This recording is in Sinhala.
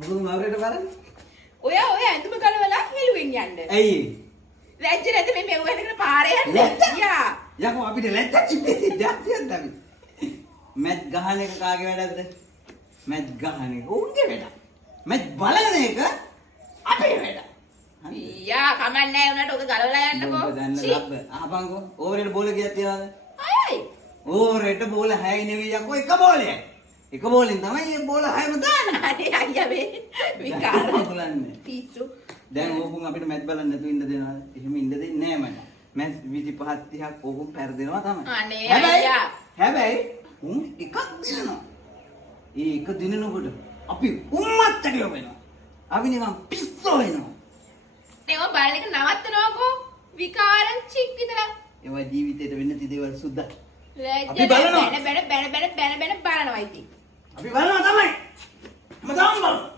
මොකද මාවරේට බලන්න? ඔය ඇඳුම ගලවලා හෙළුවෙන් යන්න. ඇයි? ලැජ්ජ නැති මේ මෙව වෙනකන් පාරේ යන්න. යා. යකෝ අපිට ලැජ්ජා ඉන්නේ දැක්තියද අපි? මැච් ගහන එක කාගේ වැඩක්ද? මැච් ගහන එක උන්ගේ වැඩක්. මැච් බලන එක අපේ වැඩක්. යා කමන්නේ උනට ඔක ගලවලා යන්නකෝ. ආපංකෝ ඕවරේට බෝල ගියක් තියනවද? අයයි. ඕවරේට බෝල 6යි නෙවෙයි යකෝ එක බෝලයයි. එක බෝලෙන් තමයි මේ බෝල 6ම දාන්නේ. අනේ අයියා මේ විකාර බලන්නේ. පිස්සු. දැන් ඕකුන් අපිට මැච් බලන්න නැතුව ඉන්න දෙනවද? එහෙම ඉන්න දෙන්නේ නැහැ මම. මැච් 25 30ක් ඕකුන් පෙරදෙනවා තමයි. අනේ අයියා. හැබැයි උන් එකක් දිනනවා. ඒ එක දිනනකොට අපි උම්මත්තකෝ වෙනවා. අපි නිකන් පිස්සෝ වෙනවා. නේ ඔය බලන එක නවත්තනවාකෝ. විකාරන් චික් විතර. ඒවා ජීවිතේට වෙන්න ති දේවල් සුද්දා. අපි බලනවා. බැන බලනවා ඉතින්. අපි බලනවා තමයි. මම තාම බලනවා.